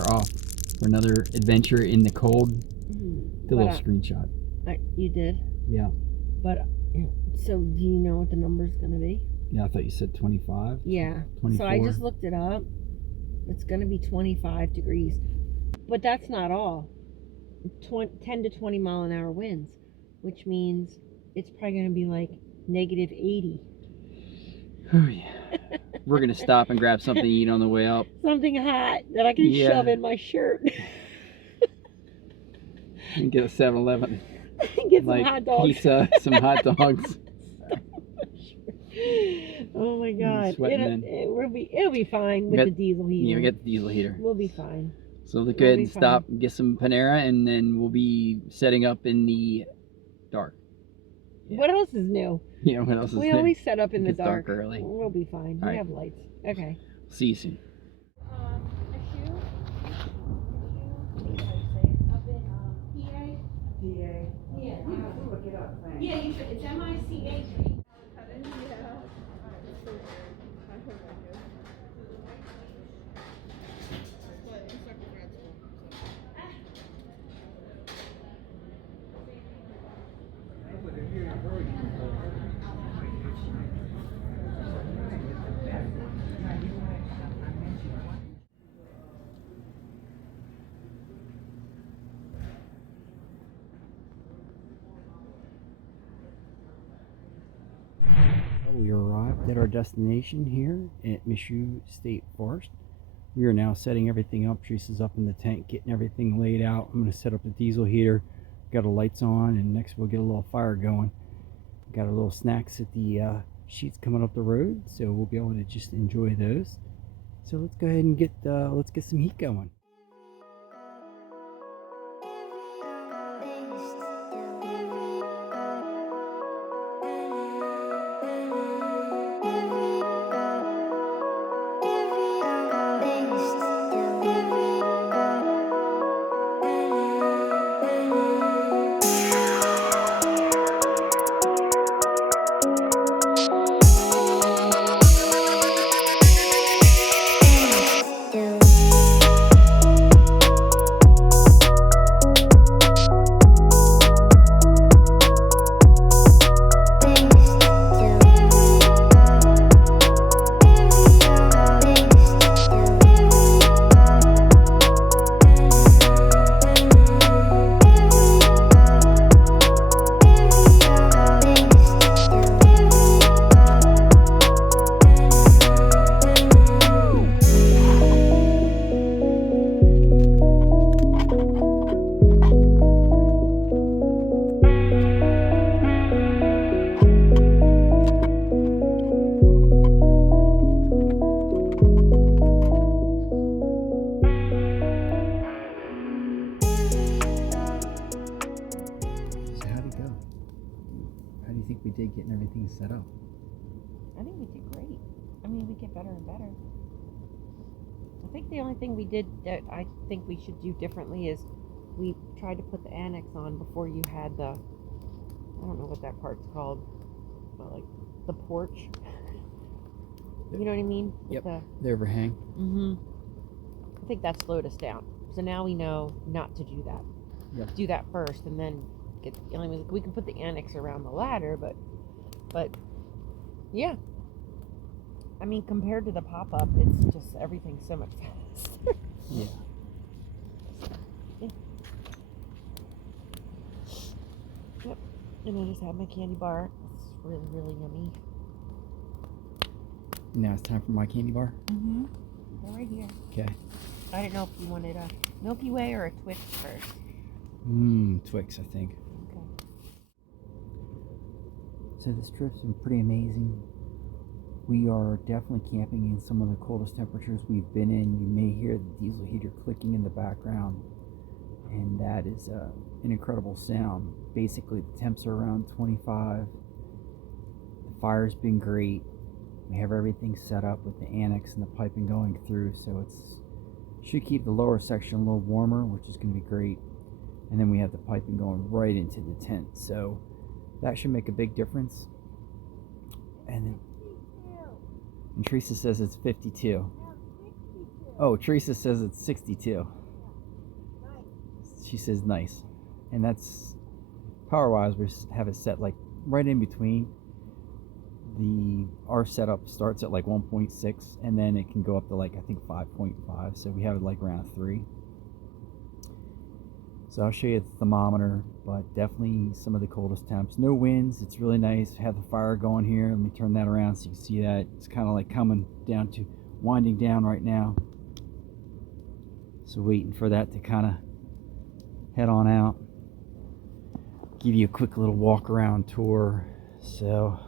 are off for another adventure in the cold. The little screenshot. You did? Yeah. But, so do you know what the number's going to be? Yeah, I thought you said 25. Yeah. 24. So I just looked it up. It's going to be 25 degrees. But that's not all. 10 to 20 mile an hour winds, which means it's probably going to be like negative 80. Oh, yeah. We're going to stop and grab something to eat on the way up. Something hot that I can shove in my shirt. And get a 7-Eleven. Get some hot dogs. Pizza, some hot dogs. Oh my God! It'll be fine with the diesel heater. Yeah, we got the diesel heater. We'll be fine. So let's go ahead and stop and get some Panera, and then we'll be setting up in the dark. Yeah. What else is new? Yeah, what else is new? We always set up in the dark. Early. We'll be fine. We have lights. Okay. See you soon. Yeah, you should. It's MICA. We arrived at our destination here at Michoud State Forest. We are now setting everything up. Teresa's up in the tent getting everything laid out. I'm going to set up the diesel heater, got the lights on, and next we'll get a little fire going. Got our little snacks at the sheets coming up the road, so we'll be able to just enjoy those. So let's go ahead and get some heat going. We did getting everything set up. I think we did great. I mean, we get better and better. I think the only thing we did that I think we should do differently is we tried to put the annex on before you had the, I don't know what that part's called, but like the porch. You know what I mean? Yep. The overhang. Mm-hmm. I think that slowed us down. So now we know not to do that. Yep. Do that first, and then get. I mean, we can put the annex around the ladder, but yeah. I mean, compared to the pop-up, it's just everything's so much faster. Yeah. Yep. And I just had my candy bar. It's really, really yummy. Now it's time for my candy bar. Mm-hmm. They're right here. Okay. I didn't know if you wanted a Milky Way or a Twix first. Twix, I think. Okay. So this trip's been pretty amazing. We are definitely camping in some of the coldest temperatures we've been in. You may hear the diesel heater clicking in the background, and that is an incredible sound. Basically, the temps are around 25. The fire's been great. We have everything set up with the annex and the piping going through, so it's should keep the lower section a little warmer, which is going to be great. And then we have the piping going right into the tent, so that should make a big difference. And Teresa says it's 52. Oh, Teresa says it's 62. She says nice. And that's power-wise, we have it set like right in between. Our setup starts at like 1.6, and then it can go up to like, I think 5.5. So we have it like around 3. So I'll show you the thermometer, but definitely some of the coldest temps. No winds. It's really nice. Have the fire going here. Let me turn that around so you can see that. It's kind of like coming down to winding down right now. So waiting for that to kind of head on out. Give you a quick little walk around tour. So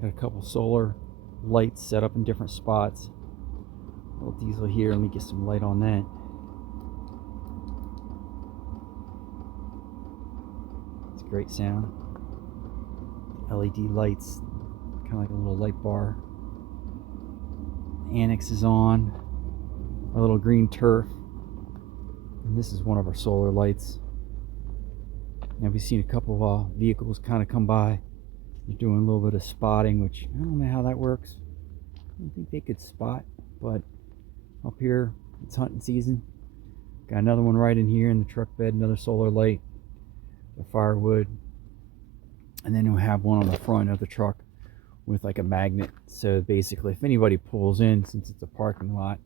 got a couple solar lights set up in different spots. A little diesel here. Let me get some light on that. It's a great sound. LED lights, kind of like a little light bar. Annex is on. Our little green turf. And this is one of our solar lights. Now we've seen a couple of vehicles kind of come by. They're doing a little bit of spotting, which I don't know how that works. I don't think they could spot, but up here it's hunting season. Got another one right in here in the truck bed, another solar light, the firewood, and then we'll have one on the front of the truck with like a magnet. So basically, if anybody pulls in, since it's a parking lot,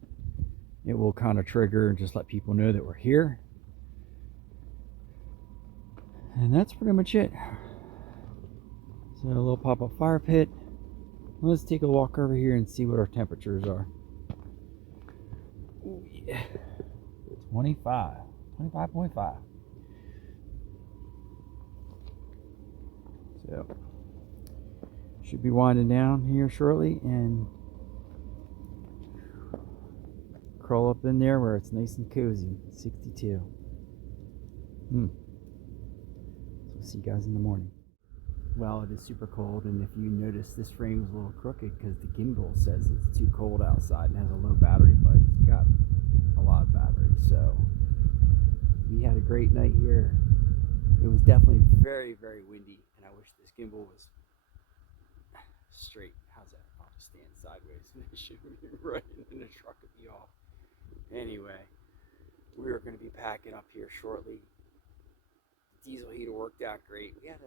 it will kind of trigger and just let people know that we're here. And that's pretty much it. So a little pop-up fire pit. Let's take a walk over here and see what our temperatures are. Ooh, yeah. 25.5. So should be winding down here shortly and crawl up in there where it's nice and cozy. 62. So see you guys in the morning. Well, it is super cold, and if you notice, this frame is a little crooked because the gimbal says it's too cold outside and has a low battery, but it's got a lot of battery. So we had a great night here. It was definitely very, very windy, and I wish this gimbal was straight. How's that? I'll just stand sideways. It should be right in the truck would be off. Anyway, we are going to be packing up here shortly. The diesel heater worked out great. We had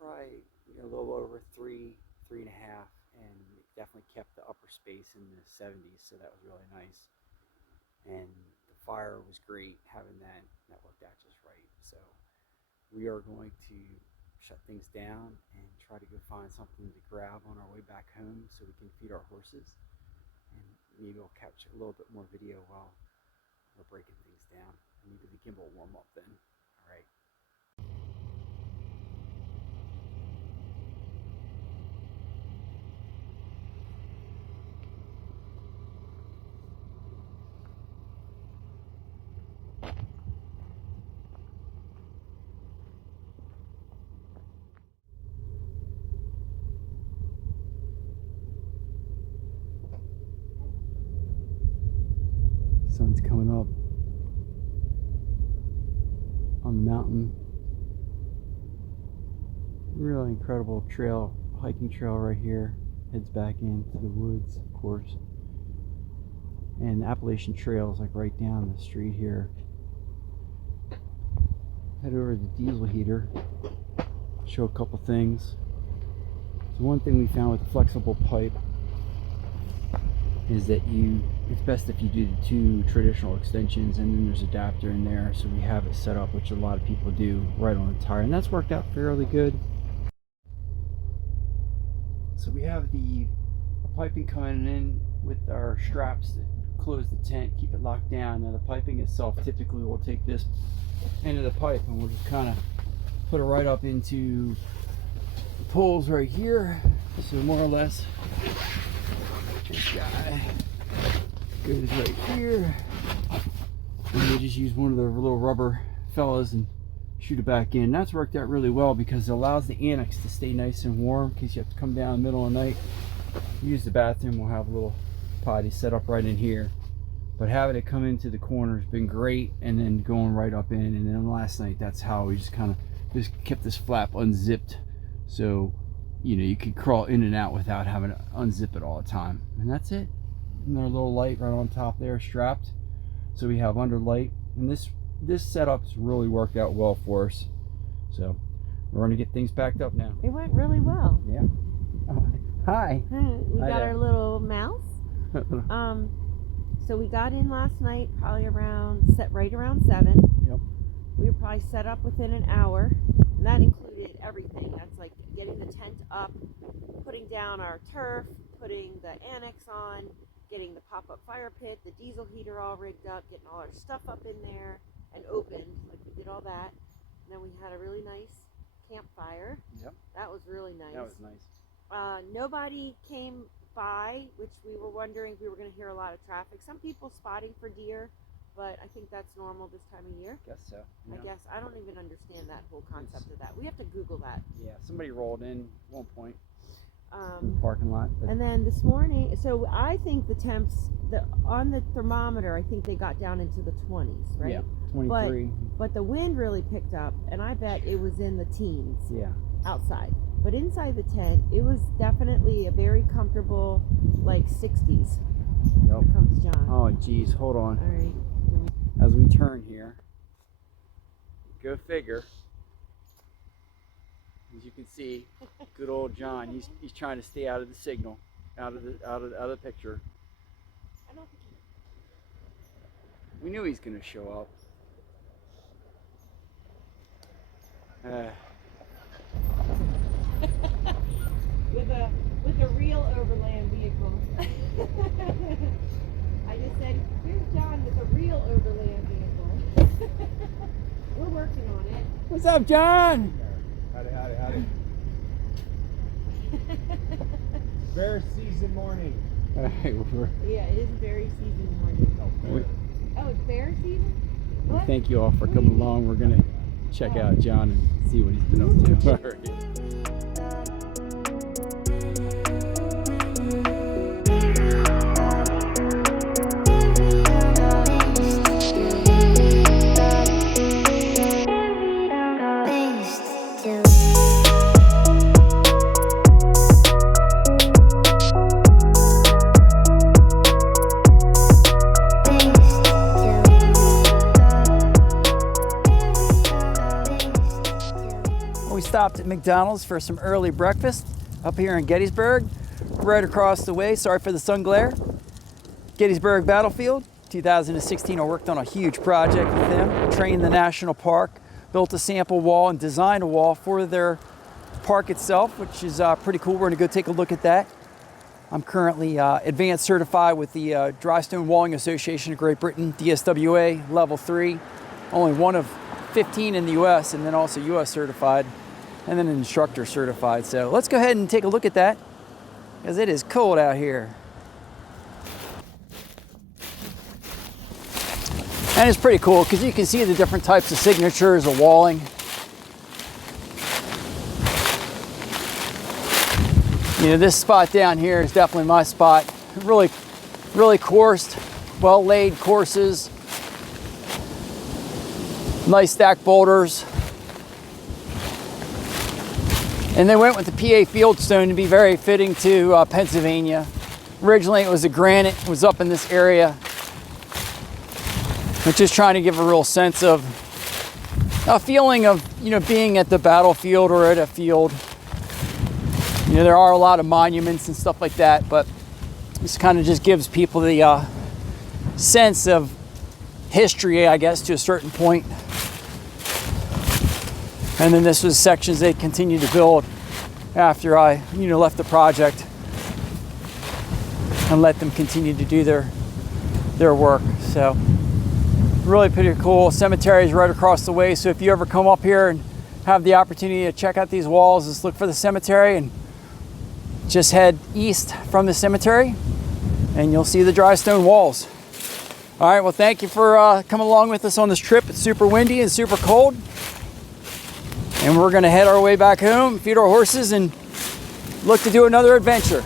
probably a little over 3.5, and it definitely kept the upper space in the 70s, so that was really nice. And the fire was great having that worked out just right. So we are going to shut things down and try to go find something to grab on our way back home so we can feed our horses, and maybe we'll capture a little bit more video while we're breaking things down. Maybe the gimbal will warm up then. All right. Sun's coming up on the mountain. Really incredible trail, hiking trail right here. Heads back into the woods, of course. And the Appalachian Trail is like right down the street here. Head over to the diesel heater, show a couple things. So one thing we found with the flexible pipe is that it's best if you do the 2 traditional extensions, and then there's an adapter in there, so we have it set up, which a lot of people do, right on the tire, and that's worked out fairly good. So we have the piping coming in with our straps that close the tent, keep it locked down. Now the piping itself, typically we'll take this end of the pipe and we'll just kind of put it right up into the poles right here. So more or less this guy goes right here, and we just use one of the little rubber fellas and shoot it back in. That's worked out really well because it allows the annex to stay nice and warm in case you have to come down in the middle of the night. Use the bathroom, we'll have a little potty set up right in here, but having it come into the corner has been great, and then going right up in. And then last night, that's how we just kind of just kept this flap unzipped, so you could crawl in and out without having to unzip it all the time. And that's it. and their little light right on top there strapped. So we have under light, and this setup's really worked out well for us. So we're going to get things packed up now. It went really well. Yeah. Oh, hi. We Hi got there. our little mouse. So we got in last night, probably right around 7. Yep. We were probably set up within an hour, and that included everything. That's like getting the tent up, putting down our turf, putting the annex on, getting the pop-up fire pit, the diesel heater all rigged up, getting all our stuff up in there and opened. Like, we did all that. And then we had a really nice campfire. Yep. That was really nice. That was nice. Nobody came by, which we were wondering if we were going to hear a lot of traffic. Some people spotting for deer, but I think that's normal this time of year. Guess so. I guess. I don't even understand that whole concept of that. We have to Google that. Yeah, somebody rolled in at one point in the parking lot. But And then this morning, so I think the temps, on the thermometer, I think they got down into the 20s, right? yeah, 23. But the wind really picked up, and I bet it was in the teens Yeah. outside. But inside the tent, it was definitely a very comfortable, like 60s. Yep. Here comes John. Oh, geez, hold on. All right. As we turn here, go figure. As you can see, good old John. He's trying to stay out of the signal, out of the picture. I don't think We knew he's gonna show up. with a real overland vehicle. I just said, here's John with a real overland vehicle. We're working on it. What's up, John? Howdy. Bear season morning. Yeah, it is a berry season morning. Oh, it's bear season? We What? thank you all for coming along. We're gonna check out John and see what he's been up to. All right. We stopped at McDonald's for some early breakfast up here in Gettysburg, right across the way. Sorry for the sun glare. Gettysburg Battlefield, 2016. I worked on a huge project with them, trained the national park, built a sample wall and designed a wall for their park itself, which is pretty cool. We're gonna go take a look at that. I'm currently advanced certified with the Dry Stone Walling Association of Great Britain, DSWA level 3, only one of 15 in the US, and then also US certified, and then an instructor certified. So let's go ahead and take a look at that, because it is cold out here. And it's pretty cool because you can see the different types of signatures of walling. You know, this spot down here is definitely my spot. Really coursed, well laid courses. Nice stacked boulders. And they went with the PA fieldstone to be very fitting to Pennsylvania. Originally it was a granite, it was up in this area. But just trying to give a real sense of a feeling of, you know, being at the battlefield or at a field. You know, there are a lot of monuments and stuff like that, but this kind of just gives people the sense of history, I guess, to a certain point. And then this was sections they continued to build after I, you know, left the project and let them continue to do their work. So really pretty cool. Cemetery is right across the way, so if you ever come up here and have the opportunity to check out these walls, just look for the cemetery and just head east from the cemetery and you'll see the dry stone walls. All right, well, thank you for coming along with us on this trip. It's super windy and super cold. And we're gonna head our way back home, feed our horses, and look to do another adventure.